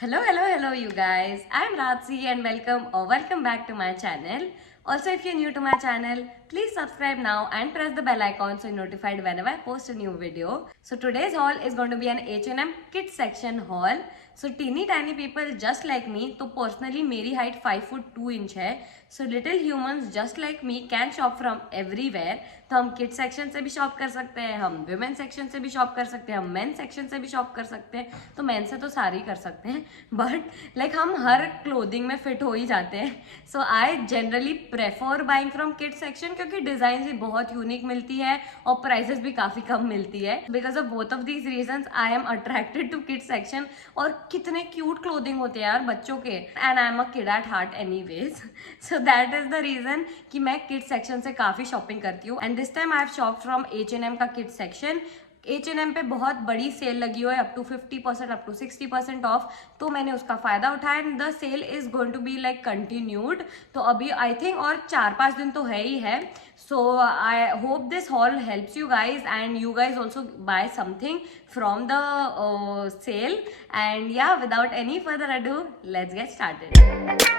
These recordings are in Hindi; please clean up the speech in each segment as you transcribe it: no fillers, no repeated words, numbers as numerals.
Hello, you guys. I'm Ratsi and welcome back to my channel. Also, if you're new to my channel, please subscribe now and press the bell icon so you're notified whenever I post a new video. So today's haul is going to be an H&M kids section haul. So teeny tiny people just like me, तो personally मेरी height 5'2" है. So little humans just like me can shop from everywhere. तो हम किड सेक्शन से भी शॉप कर सकते हैं, हम विमेन सेक्शन से भी शॉप कर सकते हैं, हम मेन सेक्शन से भी शॉप कर सकते हैं. तो मेन से तो सारे ही कर सकते हैं, बट हम हर क्लोथिंग में फिट हो ही जाते हैं. So I generally prefer buying from kid section क्योंकि डिजाइन भी बहुत यूनिक मिलती है और प्राइसेस भी काफी कम मिलती है. Because of both of these reason I am attracted to kid section. और कितने क्यूट क्लोथिंग होते हैं यार बच्चों के, and I am a kid at heart anyways. So that is the reason कि मैं किड सेक्शन से काफी शॉपिंग करती हूँ. And this time I have shopped from H&M का किड सेक्शन. H&M पे बहुत बड़ी सेल लगी हुई है, up to 50%, up to 60% off. तो मैंने उसका फायदा उठाया and the sale is going to be like continued. तो अभी आई थिंक और 4-5 दिन तो है ही है. So I hope this haul helps you guys and you guys also buy something from the sale. And yeah without any further ado, let's get started.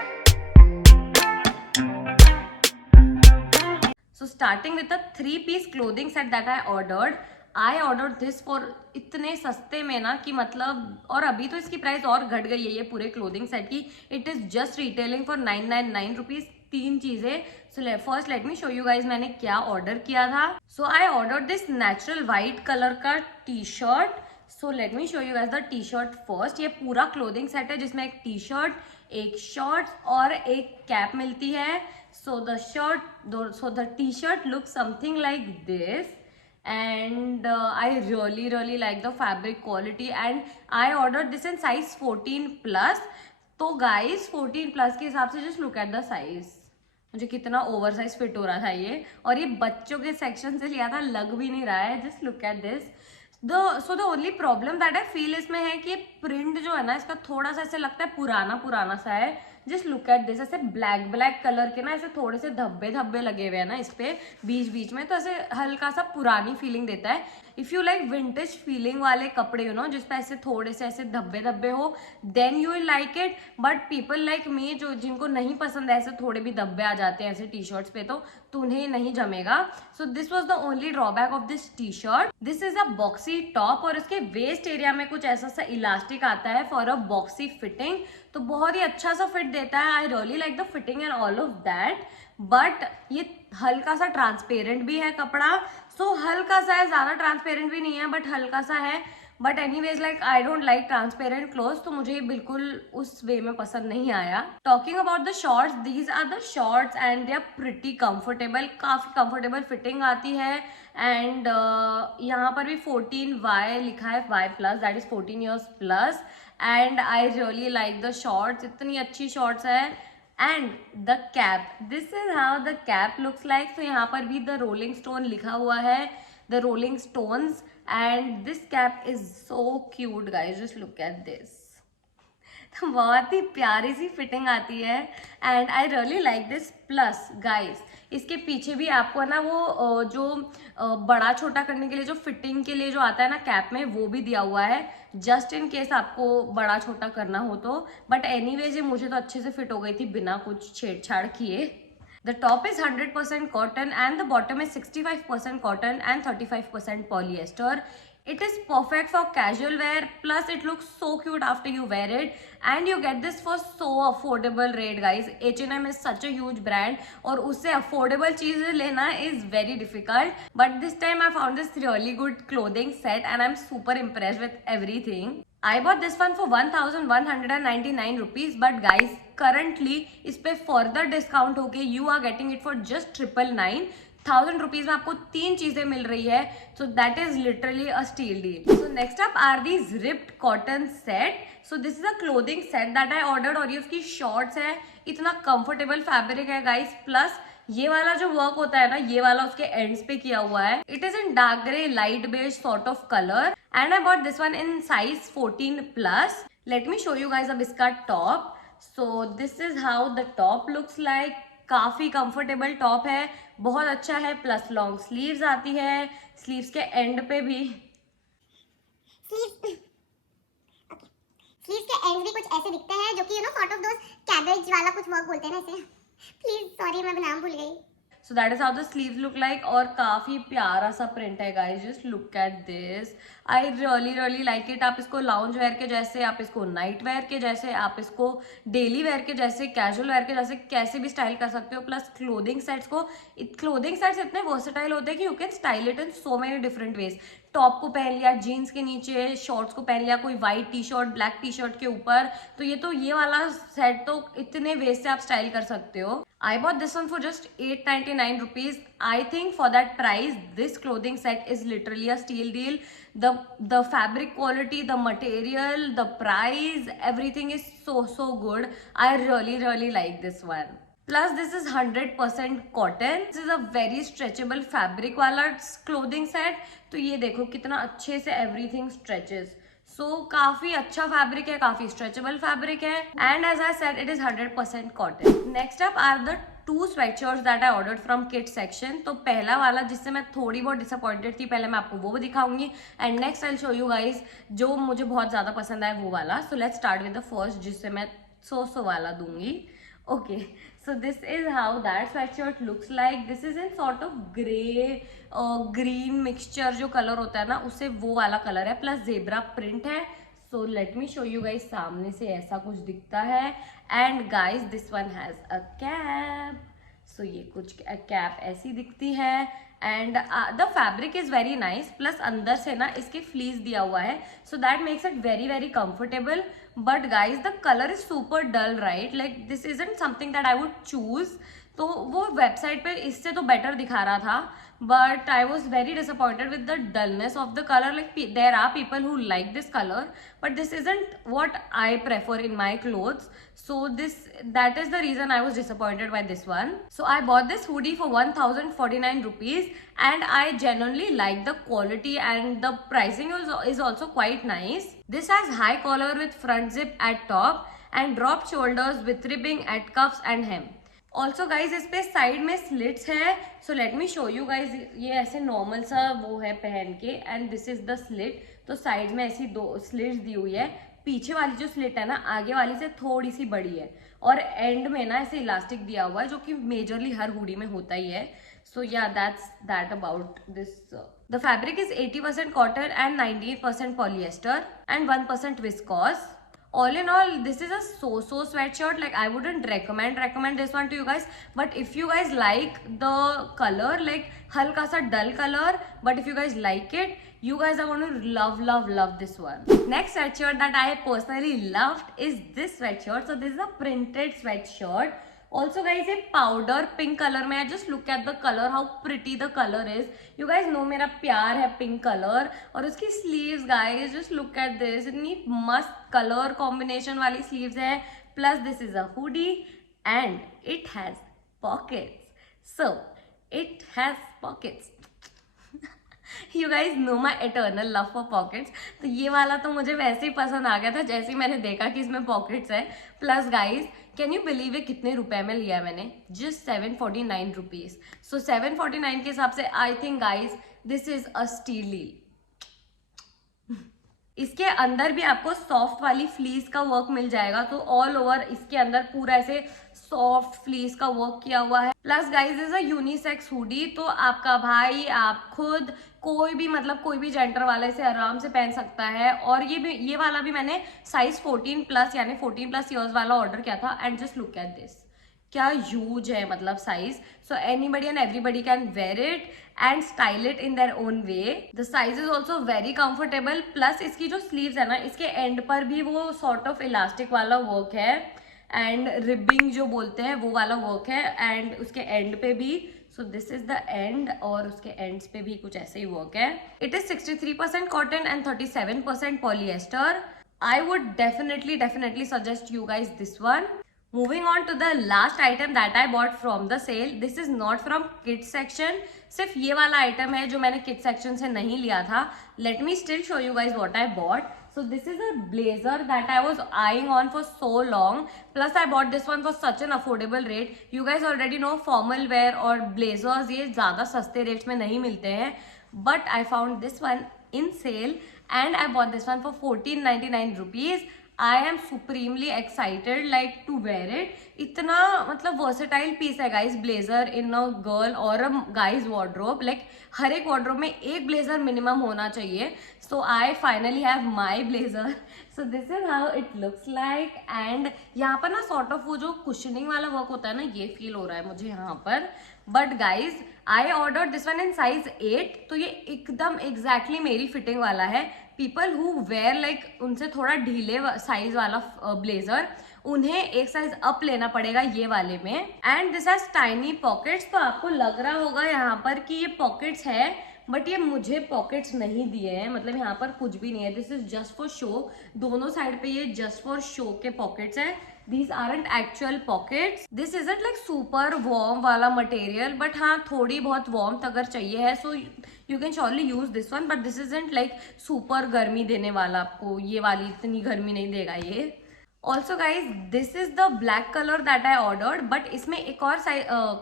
So starting with the 3-piece clothing set that I ordered this for इतने सस्ते में ना कि मतलब, और अभी तो इसकी प्राइस और घट गई है ये पूरे क्लोथिंग सेट की. It is just retailing for 999 rupees. 3 चीजें. So first let me show you guys मैंने क्या ऑर्डर किया था. So I order this natural white colour का T shirt. So let me show you guys the T shirt first. ये पूरा क्लोथिंग सेट है जिसमें एक टी शर्ट, एक शॉर्ट्स और एक कैप मिलती है. So the t-shirt looks something like this, and I really like the fabric quality, and I ordered this in size 14+. तो guys 14+ के हिसाब से just look at the size. मुझे कितना ओवर साइज फिट हो रहा था ये, और ये बच्चों के सेक्शन से लिया था, लग भी नहीं रहा है. Just look at this. The only problem that I feel इसमें है कि प्रिंट जो है ना इसका थोड़ा सा ऐसे लगता है पुराना सा है. Just look at this. ऐसे ब्लैक कलर के ना ऐसे थोड़े से धब्बे लगे हुए हैं ना इस पे बीच में, तो ऐसे हल्का सा पुरानी फीलिंग देता है. If you like vintage feeling वाले कपड़े यू नो जिसपे ऐसे थोड़े से ऐसे धब्बे हो, then you will like it. But people like me जो जिनको नहीं पसंद है ऐसे थोड़े भी धब्बे आ जाते हैं ऐसे टी शर्ट्स पे, तो उन्हें नहीं जमेगा. So this was the only drawback of this T shirt. This is a boxy top और इसके वेस्ट एरिया में कुछ ऐसा सा इलास्टिक आता है फॉर अ बॉक्सी फिटिंग. तो बहुत ही अच्छा सा फिट देता है. I really like the fitting and all of that. But ये हल्का सा ट्रांसपेरेंट भी है कपड़ा. सो हल्का सा है, ज्यादा ट्रांसपेरेंट भी नहीं है बट हल्का सा है. But anyways like I don't like transparent cloth, तो मुझे बिल्कुल उस वे में पसंद नहीं आया. Talking about the shorts, these are the shorts and they are pretty comfortable. काफी कंफर्टेबल फिटिंग आती है. एंड यहाँ पर भी 14Y लिखा है, Y+, that is 14 years plus. And I really like the shorts. इतनी अच्छी शॉर्ट्स है. And the cap, this is how the cap looks like. तो यहाँ पर भी द रोलिंग स्टोन लिखा हुआ है, the rolling stones. And this cap is so cute guys, just look at this. तो बहुत ही प्यारी सी फिटिंग आती है and I really like this. Plus guys इसके पीछे भी आपको ना वो जो बड़ा छोटा करने के लिए जो फिटिंग के लिए जो आता है ना कैप में, वो भी दिया हुआ है जस्ट इन केस आपको बड़ा छोटा करना हो तो. बट एनीवेज ये मुझे तो अच्छे से फिट हो गई थी बिना कुछ छेड़छाड़ किए. The top is 100% cotton and the bottom is 65% cotton and 35% polyester. It is perfect for casual wear, plus it looks so cute after you wear it, and you get this for so affordable rate guys. H&M is such a huge brand और उससे affordable चीजें लेना is very difficult, but this time I found this really good clothing set and I'm super impressed with everything. I bought this one for 1199 rupees, but guys currently इस पे further discount होके you are getting it for just 999. 1000 rupees में आपको 3 चीजें मिल रही है. So that is literally a steal deal. So next up are these ripped cotton set. So this is a clothing set that I ordered और ये उसकी शॉर्ट्स है. इतना कंफर्टेबल फैब्रिक है गाइस. प्लस ये वाला जो वर्क होता है ना, ये वाला उसके एंड्स पे किया हुआ है. It is in dark grey light beige sort of colour and I bought this one in size 14+. Let me show you guys अब इसका top. So this is how the top looks like. काफी कंफर्टेबल टॉप है, बहुत अच्छा है. प्लस लॉन्ग स्लीव्स आती है, स्लीव्स के एंड पे भी स्लीव्स के एंड भी कुछ ऐसे दिखते हैं जो कि सॉर्ट ऑफ दोस कैबेज वाला कुछ वर्क बोलते हैं ना इसे। प्लीज सॉरी मैं नाम भूल गई। So that is how the sleeves look like और काफी प्यारा सा प्रिंट है guys, just look at this. I really like it. आप इसको लाउंज वेयर के जैसे, आप इसको नाइट वेयर के जैसे, आप इसको डेली वेयर के जैसे, कैजुअल वेयर के जैसे कैसे भी स्टाइल कर सकते हो। प्लस क्लोथिंग सेट्स इतने वर्सेटाइल होते हैं कि you can style it in so many different ways. Top को पहन लिया जीन्स के नीचे, शॉर्ट्स को पहन लिया कोई white T shirt black T shirt के ऊपर, तो ये वाला सेट तो इतने वेज से आप स्टाइल कर सकते हो। I bought this one for just 899 rupees. I think for that price, this clothing set is literally a steal deal. The fabric quality, the material, the price, everything is so good. I really like this one. Plus this is 100% cotton. This is a very stretchable fabric वाला clothing set. तो ये देखो कितना अच्छे से everything stretches. So काफी अच्छा फैब्रिक है, काफी स्ट्रेचेबल फैब्रिक है, and as I said it is 100% cotton. Next up are the 2 sweatshirts that I ordered from kids section. तो पहला वाला जिससे मैं थोड़ी बहुत डिसअपॉइंटेड थी, पहले मैं आपको वो दिखाऊंगी, and next I show you guys जो मुझे बहुत ज्यादा पसंद आया वो वाला। So let's start with the first जिससे मैं 100 वाला दूंगी। Okay, so this is how that sweatshirt looks like. This is in sort of grey green mixture, जो कलर होता है ना उससे वो वाला कलर है, प्लस जेब्रा प्रिंट है। So let me show you guys, सामने से ऐसा कुछ दिखता है, and guys this one has a cap. सो ये कुछ कैप ऐसी दिखती है, and the fabric is very nice, plus अंदर से ना इसके फ्लीस दिया हुआ है, so that makes it very comfortable. But guys the colour is super dull, right? Like this isn't something that I would choose. तो वो वेबसाइट पे इससे तो बेटर दिखा रहा था, but I was very disappointed with the dullness of the color. Like there are people who like this color, but this isn't what I prefer in my clothes. So that is the reason I was disappointed by this one. So I bought this hoodie for 1049 rupees, and I genuinely like the quality, and the pricing is also quite nice. This has high collar with front zip at top and drop shoulders with ribbing at cuffs and hem. Also guys इस पे साइड में स्लिट्स है, so let me show you guys. ये ऐसे नॉर्मल सा वो है पहन के, and this is the slit. तो साइड में ऐसी 2 स्लिट्स दी हुई है, पीछे वाली जो स्लिट है ना आगे वाली से थोड़ी सी बड़ी है, और एंड में ना ऐसे इलास्टिक दिया हुआ है जो कि मेजरली हर हुडी में होता ही है। सो या that about this. The fabric is 80% cotton and 98% polyester and 1% viscous. All in all, this is a so sweatshirt. Like I wouldn't recommend this one to you guys, but if you guys like the color, like halka sa dull color, but if you guys like it, you guys are going to love this one. Next sweatshirt that I personally loved is this sweatshirt. So this is a printed sweatshirt. Also guys, ये पाउडर पिंक कलर में है. Just look at the colour, how pretty the colour is. You guys know मेरा प्यार है पिंक कलर. और उसकी sleeves guys, just look at this, इतनी मस्त कलर कॉम्बिनेशन वाली स्लीव्स है. Plus this is a hoodie and it has pockets. So it has pockets. You guys know my eternal love for pockets. तो ये वाला तो मुझे वैसे ही पसंद आ गया था जैसे ही मैंने देखा कि इसमें पॉकेट्स है. Plus guys can you believe है कितने रुपए में लिया है मैंने? Just 749 rupees. सो 749 के हिसाब से I think guys this is a steal deal. इसके अंदर भी आपको सॉफ्ट वाली फ्लीस का वर्क मिल जाएगा. तो ऑल ओवर इसके अंदर पूरा ऐसे सॉफ्ट फ्लीस का वर्क किया हुआ है. Plus guys is a unisex hoodie. तो आपका भाई, आप खुद, कोई भी, मतलब कोई भी जेंडर वाला इसे आराम से पहन सकता है. और ये वाला भी मैंने साइज 14+ यानी 14+ ईयर्स वाला ऑर्डर किया था. And just look at this, क्या ह्यूज है मतलब size. So anybody and everybody can wear it and style it in their own way. The size is also very comfortable. Plus इसकी जो स्लीव्स है ना, इसके एंड पर भी वो सॉर्ट ऑफ इलास्टिक वाला वर्क है एंड रिबिंग जो बोलते हैं वो वाला वर्क है. एंड उसके एंड पे भी, सो दिस इज द एंड, और उसके एंड्स पे भी कुछ ऐसे ही वर्क है. It is 63% cotton and 37% polyester. I would definitely suggest you guys this one. Moving on to the last item that I bought from the sale. This is not from kids section. सिर्फ ये वाला आइटम है जो मैंने kids section से नहीं लिया था. Let me still show you guys what I bought. So this is a blazer that I was eyeing on for so long. Plus I bought this one for such an affordable rate. You guys already know formal wear और blazers ये ज़्यादा सस्ते रेट्स में नहीं मिलते हैं. But I found this one in sale and I bought this one for 1499 rupees. I am supremely excited like to wear it. इतना मतलब वर्सेटाइल पीस है guys blazer in a girl और अ गाइज वार्डरोब. लाइक हर एक वार्डरोब में एक ब्लेजर मिनिमम होना चाहिए. So I finally have my blazer. So this is how it looks like. And यहाँ पर ना सॉर्ट ऑफ वो जो कुशनिंग वाला वर्क होता है ना, ये फील हो रहा है मुझे यहाँ पर. But guys I order this one in size 8, तो ये एकदम एग्जैक्टली मेरी फिटिंग वाला है. पीपल हु वेयर लाइक उनसे थोड़ा ढीले साइज वाला ब्लेजर, उन्हें एक साइज अप लेना पड़ेगा ये वाले में. And this has tiny pockets. तो आपको लग रहा होगा यहाँ पर कि ये पॉकेट्स है, बट ये मुझे पॉकेट्स नहीं दिए हैं. मतलब यहाँ पर कुछ भी नहीं है. This is just for show. दोनों साइड पे ये जस्ट फॉर शो के पॉकेट्स है. These aren't actual pockets. This isn't like super warm वाला material, but हाँ थोड़ी बहुत warmth अगर चाहिए है so you can surely use this one, but this isn't like super गर्मी देने वाला. आपको ये वाली इतनी गर्मी नहीं देगा ये. Also guys, this is the black color that I ordered, but इसमें एक और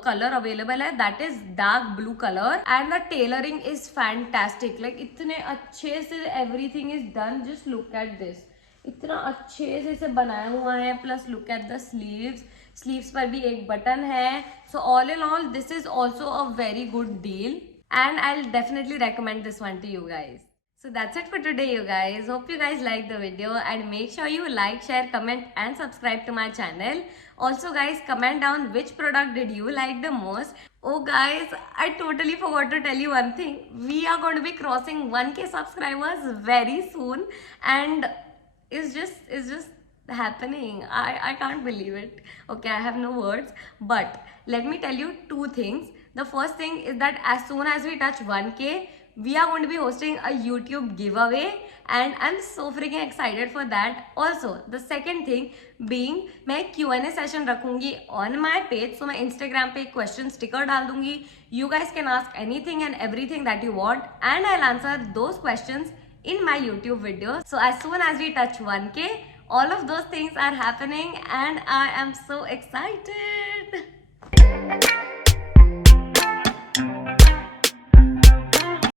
color available है, that is dark blue color, and the tailoring is fantastic. Like इतने अच्छे से everything is done. Just look at this. इतना अच्छे से इसे बनाया हुआ है. Plus look at the sleeves पर भी एक बटन है. So all in all this is also a very good deal and I will definitely recommend this one two you guys. So that's it for today you guys. Hope you guys liked the video and make sure you like, share, comment and subscribe to my channel. Also guys, comment down which product did you like the most. Oh guys, I totally forgot to tell you one thing. We are going to be crossing 1K subscribers very soon and it's just happening. I can't believe it. Okay, I have no words, but let me tell you two things. The first thing is that as soon as we touch 1K, we are going to be hosting a YouTube giveaway and I'm so freaking excited for that. Also, the second thing being मैं Q&A session रखूंगी on my page. So मैं Instagram पे question sticker डाल दूंगी. You guys can ask anything and everything that you want and I'll answer those questions in my YouTube videos. So as soon as we touch 1K, all of those things are happening and I am so excited.